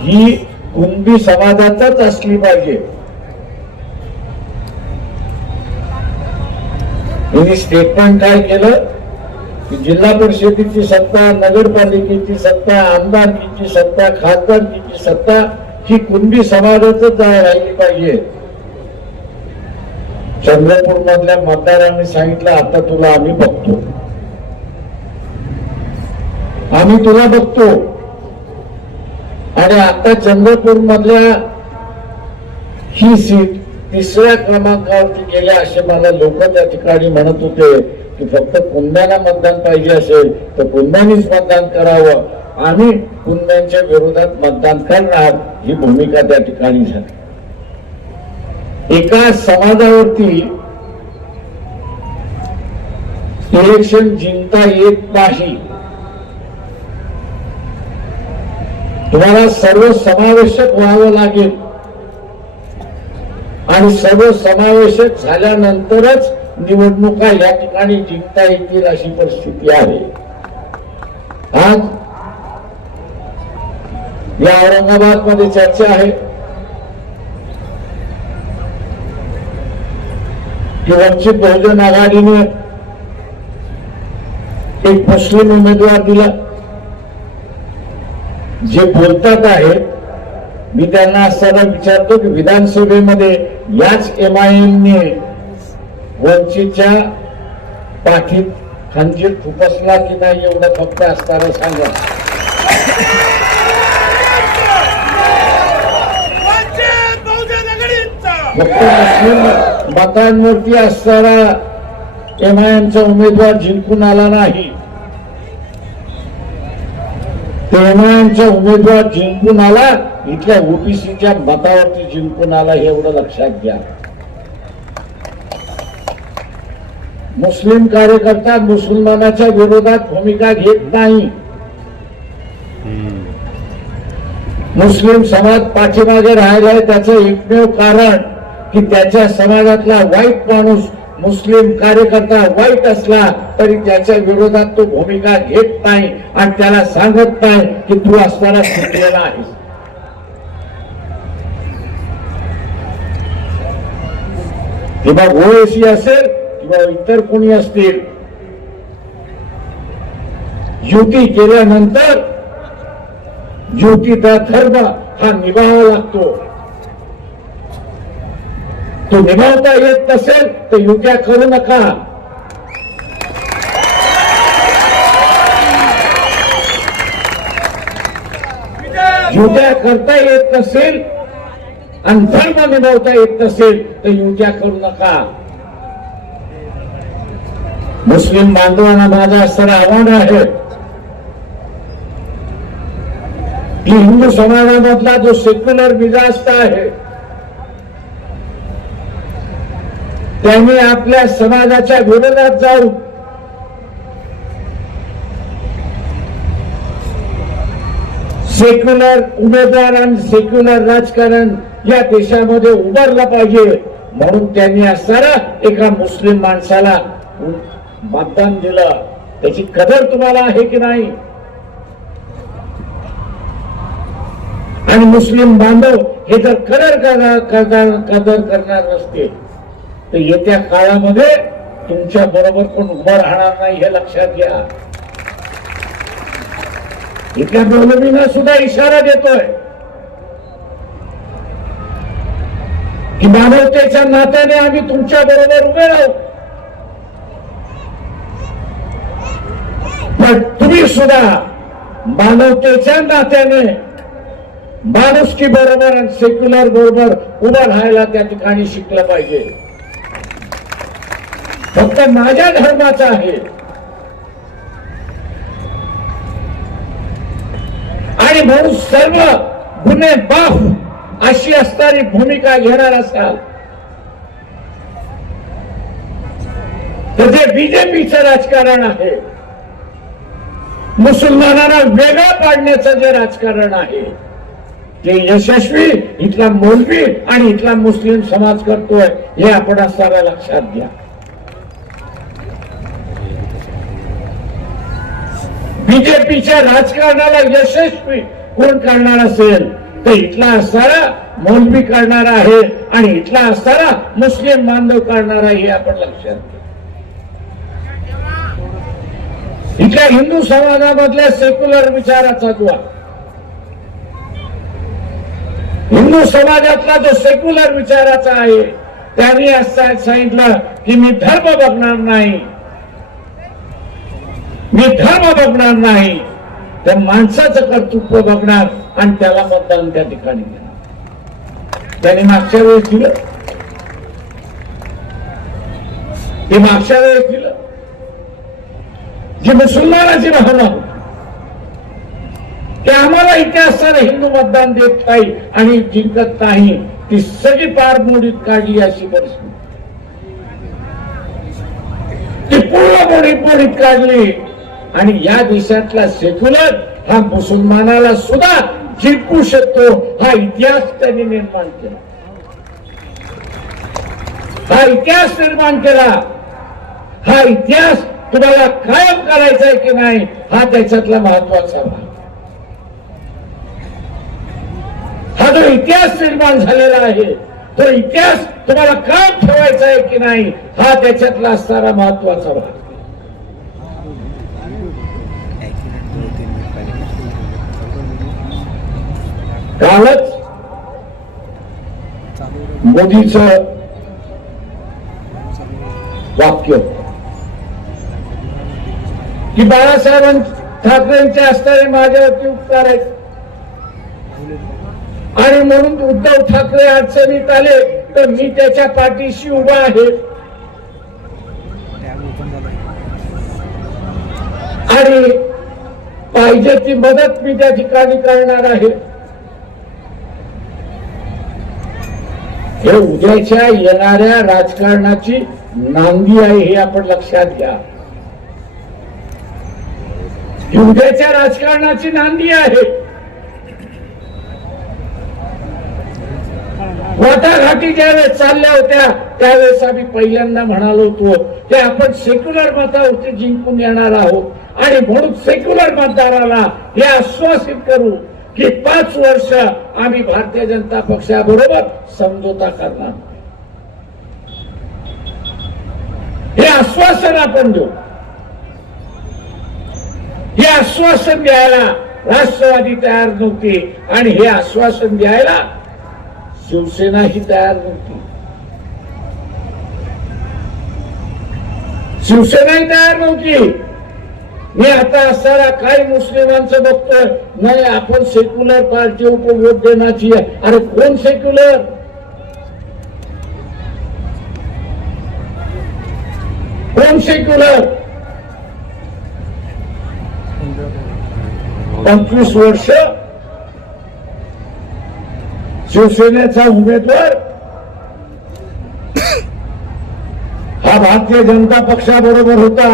ही कुणबी समाजाचाच असली पाहिजे. तिने स्टेटमेंट काय केलं की जिल्हा परिषदेची सत्ता, नगरपालिकेची सत्ता, आमदारकीची सत्ता, खासदारकीची सत्ता ही कुणबी समाजातच राहिली पाहिजे. चंद्रपूर मधल्या मतदारांनी सांगितलं आता तुला आम्ही बघतो, आम्ही तुला बघतो. आणि आता चंद्रपूर मधल्या ही सीट तिसऱ्या क्रमांकावरती गेल्या असे मला लोक त्या ठिकाणी म्हणत होते की फक्त कुंब्यांना मतदान पाहिजे असेल तर कुंब्यांनीच मतदान करावं, आम्ही कुंब्यांच्या विरोधात मतदान करणार, ही भूमिका त्या ठिकाणी झाली. एका समाजावरती इलेक्शन जिंकता येत नाही. तुम्हाला सर्वसमावेशक व्हावं लागेल आणि सर्वसमावेशक झाल्यानंतरच निवडणुका या ठिकाणी जिंकता येतील अशी परिस्थिती आहे. आज या औरंगाबाद मध्ये चर्चा आहे की वंचित बहुजन आघाडीने एक मुस्लिम उमेदवार दिला. जे बोलतात आहेत मी त्यांना असताना विचारतो की विधानसभेमध्ये याच MIM-ने वंचितच्या पाठीत खंजीर खुपसला की नाही एवढं फक्त असताना सांगा. फक्त मुस्लिम मतांवरती असणारा MIM-चा उमेदवार जिंकून आला नाही, MIM-चा उमेदवार जिंकून आला इथल्या OBCच्या मतावरती जिंकून आला, हे एवढं लक्षात घ्या. मुस्लिम कार्यकर्ता मुसलमानाच्या विरोधात भूमिका घेत नाही. मुस्लिम समाज पाठीमागे राहिलाय त्याचं एकमेव कारण की त्याच्या समाजातला वाईट माणूस मुस्लिम कार्यकर्ता वाईट असला तरी त्याच्या विरोधात तो भूमिका घेत नाही आणि त्याला सांगत नाही की तू असताना चुकलेला आहेस. किंवा ओएसी असेल किंवा इतर कोणी असतील, युती केल्यानंतर युतीचा धर्म हा निभावावा लागतो. तो निभावता येत नसेल तर युत्या करू नका. युत्या करता येत नसेल आणि धर्म निभावता येत नसेल तर युत्या करू नका. मुस्लिम बांधवांना माझं असणारं आव्हान आहे की हिंदू समाजामधला जो सेक्युलर मिजाज आहे त्यांनी आपल्या समाजाच्या विरोधात जाऊन सेक्युलर उमेदवार आणि सेक्युलर राजकारण या देशामध्ये उभारलं पाहिजे म्हणून त्यांनी असताना एका मुस्लिम माणसाला मतदान दिलं. त्याची कदर तुम्हाला आहे की नाही? आणि मुस्लिम बांधव हे जर कदर करणार नसतील तर येत्या काळामध्ये तुमच्या बरोबर कोण उभं राहणार नाही हे लक्षात घ्या. इथल्या मौलवींना सुद्धा इशारा देतोय की मानवतेच्या नात्याने आम्ही तुमच्या बरोबर उभे राहू, पण तुम्ही सुद्धा मानवतेच्या नात्याने माणुसकी बरोबर आणि सेक्युलर बरोबर उभं राहायला त्या ठिकाणी शिकलं पाहिजे. फक्त माझ्या धर्माचा आहे आणि म्हणून सर्व गुन्हे माफ अशी असणारी भूमिका घेणार असाल तर जे बीजेपीचं राजकारण आहे, मुसलमानांना वेगळा पाडण्याचं जे राजकारण आहे ते यशस्वी इथला मौलवी आणि इथला मुस्लिम समाज करतोय हे आपण सारा लक्षात घ्या. बीजेपीच्या राजकारणाला यशस्वी कोण करणार असेल तर इथला असणारा मौलवी करणार आहे आणि इथला असणारा मुस्लिम बांधव करणार आहे हे आपण लक्षात घ्या. इथल्या हिंदू समाजामधल्या सेक्युलर विचाराचा दुवा, हिंदू समाजातला जो सेक्युलर विचाराचा आहे त्यांनी असं सांगितलं की मी धर्म बघणार नाही, मी धर्म बघणार नाही, तर माणसाचं कर्तृत्व बघणार आणि त्याला मतदान त्या ठिकाणी देणार. त्यांनी मागच्या वेळेस दिलं, ते मागच्या वेळेस दिलं. जी मुसलमानाची भावना होती की आम्हाला इथे असताना हिंदू मतदान देत नाही आणि जिंकत नाही, ती सगळी पार मोडीत काढली अशी परिस्थिती, ती पूर्ण मोडीत काढली आणि या देशातला सेक्युलर हा मुसलमानाला सुद्धा जिंकू शकतो हा इतिहास त्यांनी निर्माण केला. हा इतिहास निर्माण केला. हा इतिहास तुम्हाला कायम करायचा आहे की नाही हा त्याच्यातला महत्वाचा भाग. हा जो इतिहास निर्माण झालेला आहे तो इतिहास तुम्हाला कायम ठेवायचा आहे की नाही हा त्याच्यातला असणारा महत्वाचा भाग. कालच मोदीचं वाक्य की बाळासाहेब ठाकरेंचे असणारे माझ्यावरती उपकार आहेत आणि म्हणून उद्धव ठाकरे अडचणीत आले तर मी त्याच्या पाठीशी उभा आहे आणि पाहिजे ती मदत मी त्या ठिकाणी करणार आहे. हे उद्याच्या येणाऱ्या राजकारणाची नांदी आहे हे आपण लक्षात घ्या. ही उद्याच्या राजकारणाची नांदी आहे. वाटाघाटी ज्यावेळेस चालल्या होत्या त्यावेळेस आम्ही पहिल्यांदा म्हणालो होतो की आपण सेक्युलर मतावरती जिंकून येणार आहोत आणि म्हणून सेक्युलर मतदाराला हे आश्वासित करू की 5 वर्ष आम्ही भारतीय जनता पक्षाबरोबर समझोता करणार. हे आश्वासन आपण देऊ. हे आश्वासन द्यायला राष्ट्रवादी तयार नव्हती आणि हे आश्वासन द्यायला शिवसेनाही तयार नव्हती. शिवसेनाही तयार नव्हती. मी आता असणारा काही मुस्लिमांचं बघतोय नाही आपण सेक्युलर पार्टी को वोट देण्याची आहे. अरे कोण सेक्युलर? कोण सेक्युलर? 25 वर्ष शिवसेनेचा उमेदवार भारतीय जनता पक्षाबरोबर होता.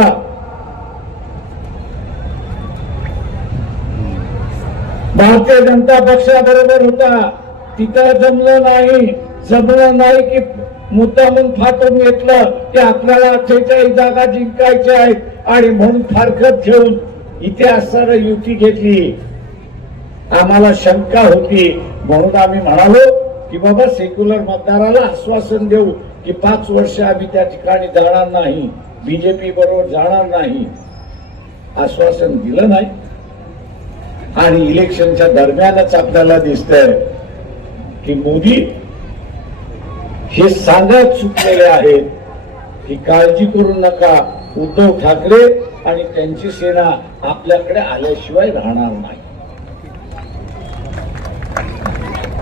भारतीय जनता पक्षाबरोबर होता. तिथं जमलं नाही की मुद्दामून फाटून घेतलं की आपल्याला 48 जागा जिंकायच्या आहेत आणि म्हणून फारकत घेऊन इथे असताना युती घेतली. आम्हाला शंका होती म्हणून आम्ही म्हणालो की बाबा सेक्युलर मतदाराला आश्वासन देऊ की 5 वर्ष आम्ही त्या ठिकाणी जाणार नाही, बीजेपी बरोबर जाणार नाही. आश्वासन दिलं नाही आणि इलेक्शनच्या दरम्यानच आपल्याला दिसतंय की मोदी हे सांगत चुकलेले आहेत की काळजी करू नका, उद्धव ठाकरे आणि त्यांची सेना आपल्याकडे आल्याशिवाय राहणार नाही,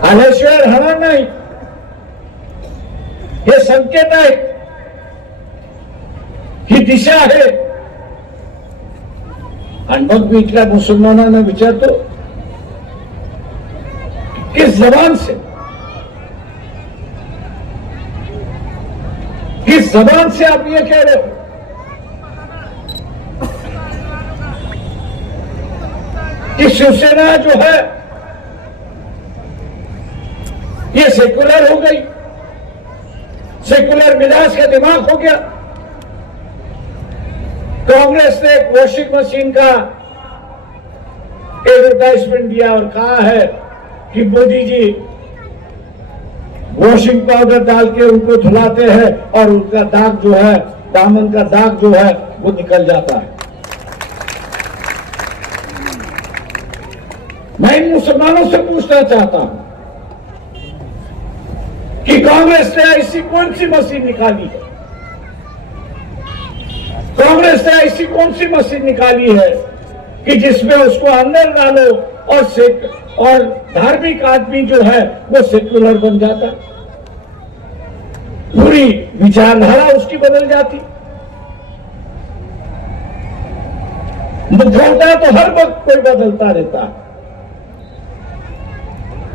आल्याशिवाय राहणार नाही. हे संकेत आहेत, ही दिशा आहे. आणि मग मी इथल्या मुसलमानांना विचारतो, किस जबान से आप ये कह रहे हो? कि शिवसेना जो है ये सेक्युलर हो गई, सेक्युलर मिजाज का दिमाग हो गया. कांग्रेस ने एक वॉशिंग मशीन का एडवर्टाइजमेंट दिया और कहा है कि मोदी जी वॉशिंग पाउडर डाल के उनको धुलाते हैं और उनका दाग जो है, दामन का दाग जो है वो निकल जाता है. मैं इन मुसलमानों से पूछना चाहता हूं कि कांग्रेस ने ऐसी कौन सी मशीन निकाली है, कांग्रेस ने ऐसी कौन सी मशीन निकाली है कि जिसमें उसको अंदर डालो और धार्मिक आदमी जो है वो सेक्युलर बन जाता, पूरी विचारधारा उसकी बदल जाती. मुखौटा तो हर वक्त कोई बदलता रहता है,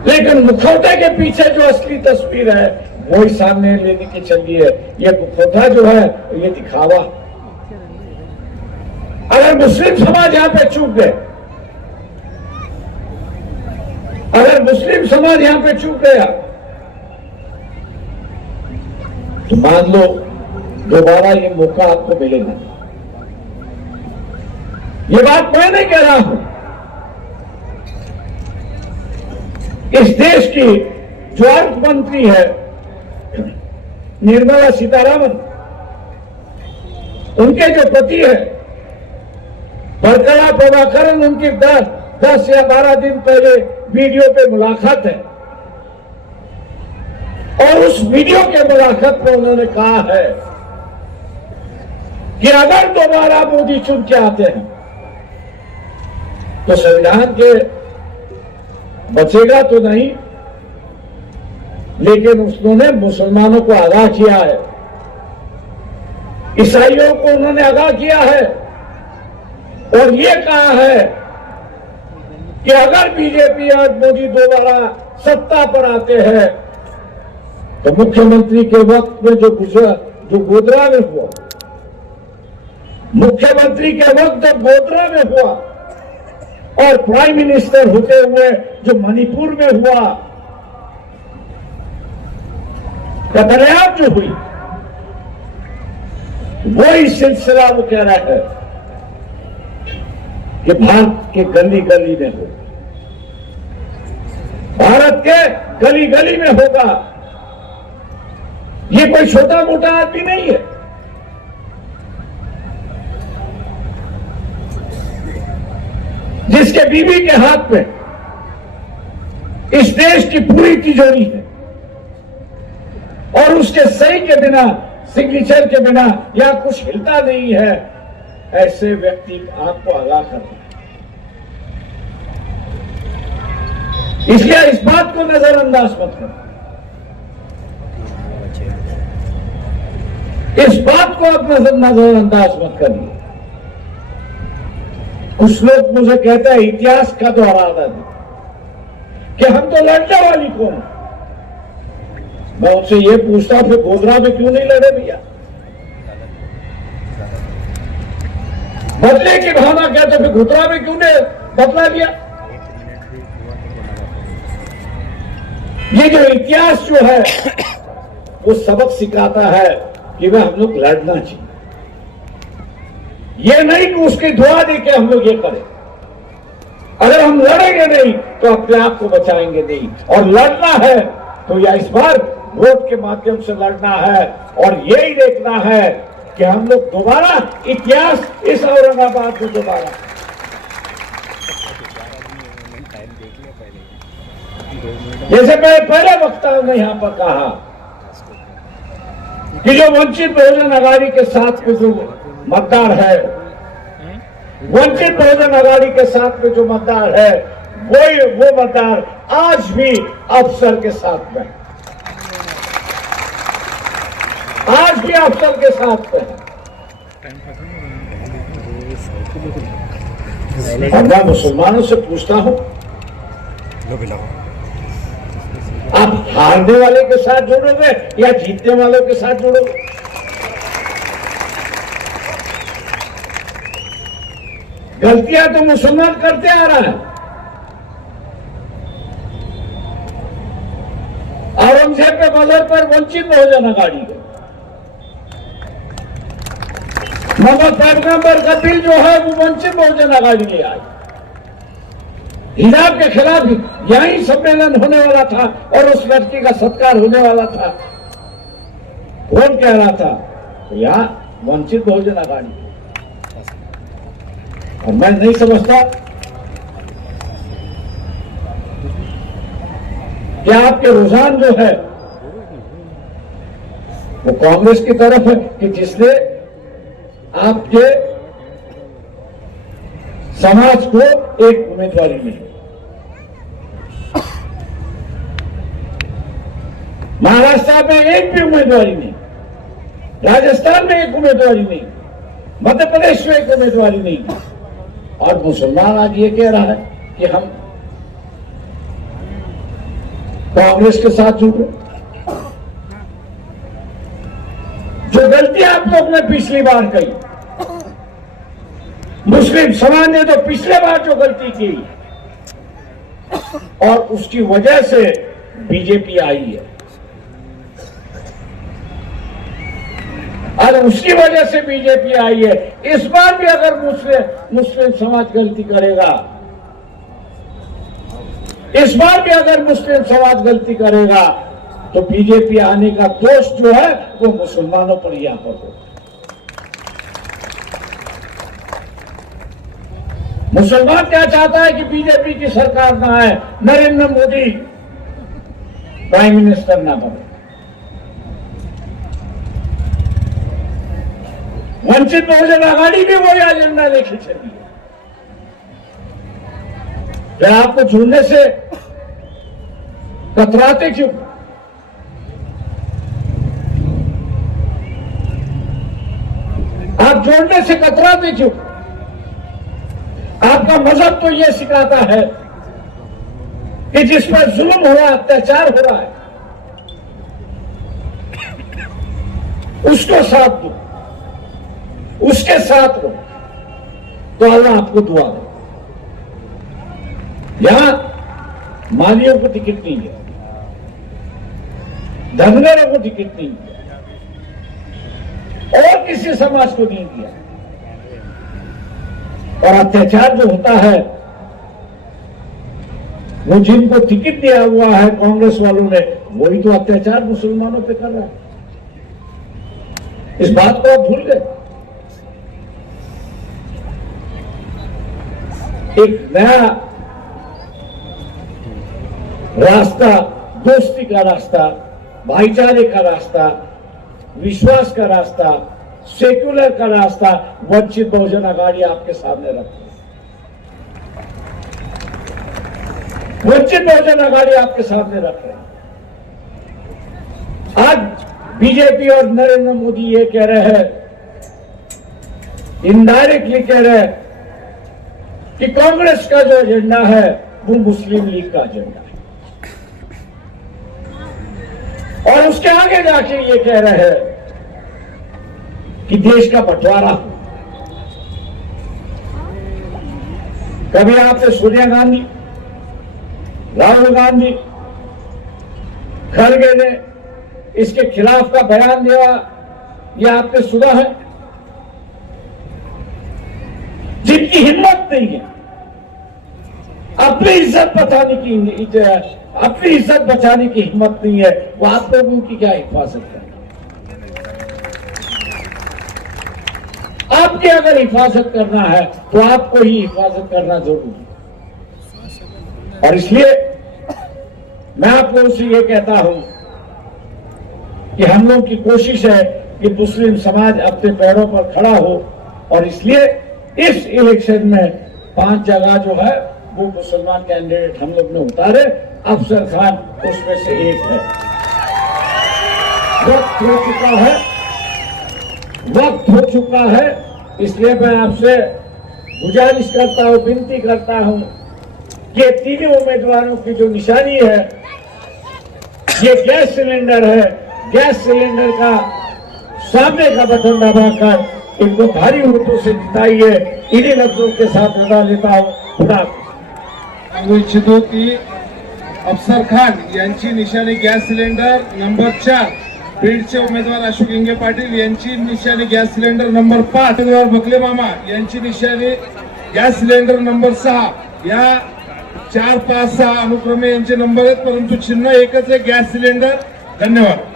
लेकिन मुखौटे के पीछे जो असली तस्वीर है वही सामने लेने की चली है. ये मुखौटा जो है ये दिखावा. अगर मुस्लिम समाज यहां पे चूक गए, अगर मुस्लिम समाज यहां पे चूक गया तो मान लो दोबारा ये मौका आपको मिलेगा. ये बात मैं नहीं कह रहा हूं, इस देश की जो अर्थ मंत्री है निर्मला सीतारामन, उनके जो पति है वर्कला प्रभाकरन, उनकी 10 या 12 दिन पहले वीडियो पे मुलाकात है और उस वीडियो के मुलाकात में उन्होंने कहा है कि अगर दोबारा मोदी चुन के आते हैं तो संविधान के बचेगा तो नहीं, लेकिन उन्होंने मुसलमानों को आगाह किया है, ईसाइयों को उन्होंने आगाह किया है और ये कहा है कि अगर बीजेपी और मोदी दोबारा सत्ता पर आते हैं तो मुख्यमंत्री के वक्त में जो गोधरा में हुआ, मुख्यमंत्री के वक्त जब गोधरा में हुआ और प्राइम मिनिस्टर होते हुए जो मणिपुर में हुआ, कतलेआम जो हुई, वही सिलसिला वो कह रहा है कि भारत के गली गली में हो, भारत के गली गली में होगा. ये कोई छोटा मोटा आदमी नहीं है. जिसके बीवी के हाथ में इस देश की पूरी तिजोरी है और उसके सही के बिना, सिग्नेचर के बिना या कुछ हिलता नहीं है, ऐसे व्यक्ति आपको आगाह करना. इसलिए इस बात को नजरअंदाज मत करो, इस बात को आप नजरअंदाज मत करिए. कुछ लोग मुझे कहते हैं इतिहास का दोहराना दे कि हम तो लड़ने वाली कौन. मैं उनसे ये पूछता फिर गोधरा में क्यों नहीं लड़े भैया? बदले की भावना क्या, तो फिर घुतरा में क्यों ने बदला लिया? ये जो इतिहास जो है वो सबक सिखाता है कि वह हम लोग लड़ना चाहिए, ये नहीं कि उसकी दुआ दे के हम लोग ये करें। अगर हम लड़ेंगे नहीं तो अपने आप को बचाएंगे नहीं, और लड़ना है तो या इस बार वोट के माध्यम से लड़ना है, और यही देखना है कि हम लोग दोबारा इतिहास इस औरंगाबाद में दोबारा। जैसे मैं पहले वक्ताओं ने यहां पर कहा कि जो वंचित बहुजन आघाड़ी के साथ में जो मतदार है, वंचित बहुजन आघाड़ी के साथ में जो मतदार है, वो मतदार आज भी अफसर के साथ में, आज भी अफसर के साथ में। और मैं मुसलमानों से पूछता हूं, आप हारने वाले के साथ जुड़ोगे या जीतने वालों के साथ जुड़ोगे? गलतियां तो मुसलमान करते आ रहा है। औरंगजेब के मजहब पर वंचित बहुजन आघाड़ी है, मोहम्मद पैगंबर का दिल जो है वो वंचित बहुजन आघाड़ी ले आई। हिजाब के खिलाफ यही सम्मेलन होने वाला था और उस लड़की का सत्कार होने वाला था। कौन कह रहा था? तो यहाँ वंचित बहुजन आघाड़ी। और मैं नहीं समझता कि आपके रुझान जो है वो कांग्रेस की तरफ है कि जिसने आपके समाज को एक उम्मीदवारी मिली। महाराष्ट्र में एक भी उम्मीदवारी नहीं, राजस्थान में एक उम्मीदवारी नहीं, मध्य प्रदेश में एक उम्मीदवारी नहीं, और मुसलमान आज ये कह रहा है कि हम कांग्रेस के साथ जुड़ गए। जो गलती आप लोग ने पिछली बार की, मुस्लिम समाज ने तो पिछले बार जो गलती की और उसकी वजह से बीजेपी आई है, और उसकी वजह से बीजेपी आई है। इस बार भी अगर मुस्लिम समाज गलती करेगा, इस बार भी अगर मुस्लिम समाज गलती करेगा तो बीजेपी आने का दोष जो है वो मुसलमानों पर यहां पर होगा। मुसलमान क्या चाहता है कि बीजेपी की सरकार ना आए, नरेंद्र मोदी प्राइम मिनिस्टर ना बने। वंचित बहुजन आघाड़ी भी वही एजेंडा लेके चली है। फिर आपको जुड़ने से कतराते क्यों? आप जोड़ने से कतराते क्यों? आपका मजहब तो यह सिखाता है कि जिस पर जुल्म हो रहा है, अत्याचार हो रहा है, उसको साथ दो, उसके साथ हो, तो अल्लाह आपको दुआ दे। यहां मालियों को टिकट नहीं है, धनगरों को टिकट नहीं है, और किसी समाज को नहीं दिया। और अत्याचार जो होता है वो जिनको टिकट दिया हुआ है कांग्रेस वालों ने, वही तो अत्याचार मुसलमानों पे कर रहा है। इस बात को आप भूल गए। एक नया रास्ता, दोस्ती का रास्ता, भाईचारे का रास्ता, विश्वास का रास्ता, सेक्युलर का रास्ता वंचित बहुजन आघाड़ी आपके सामने रखती है। वंचित बहुजन आघाड़ी आपके सामने रख रहे हैं। आज बीजेपी और नरेंद्र मोदी ये कह रहे हैं, इनडायरेक्टली कह रहे हैं कि कांग्रेस का जो एजेंडा है वो मुस्लिम लीग का एजेंडा है, और उसके आगे जाके ये कह रहे हैं कि देश का बंटवारा हो। कभी आपने सोनिया गांधी, राहुल गांधी, खड़गे ने इसके खिलाफ का बयान दिया, यह आपने सुना है? जिनकी हिम्मत नहीं है अपनी इज्जत बचाने की, अपनी इज्जत बचाने की हिम्मत नहीं है, वो आप लोगों की क्या हिफाजत करें? आपकी अगर हिफाजत करना है तो आपको ही हिफाजत करना जरूरी है। और इसलिए मैं आप लोगों से ये कहता हूं कि हम लोग की कोशिश है कि मुस्लिम समाज अपने पैरों पर खड़ा हो, और इसलिए इस इलेक्शन में 5 जगह जो है वो मुसलमान कैंडिडेट हम लोग ने उतारे। अफसर खान उसमें से एक है। वक्त हो चुका है, वक्त हो चुका है। इसलिए मैं आपसे गुजारिश करता हूं, विनती करता हूं कि तीनों उम्मीदवारों की जो निशानी है ये गैस सिलेंडर है, गैस सिलेंडर का सामने का बटन दबाकर इनको भारी वोटों से जिताइए। इन्हीं लफ्जों के साथ विदा लेता हूं। खुदा सांगू इच्छितो की अफसर खान यांची निशाणी गॅस सिलेंडर नंबर 4, बीडचे उमेदवार अशोक इंगे पाटील यांची निशाणी गॅस सिलेंडर नंबर 5, उमेदवार बकले मामा यांची निशाणी गॅस सिलेंडर नंबर 6, या 4, 5, 6 अनुक्रमे यांचे नंबर आहेत, परंतु चिन्ह एकच आहे, गॅस सिलेंडर। धन्यवाद।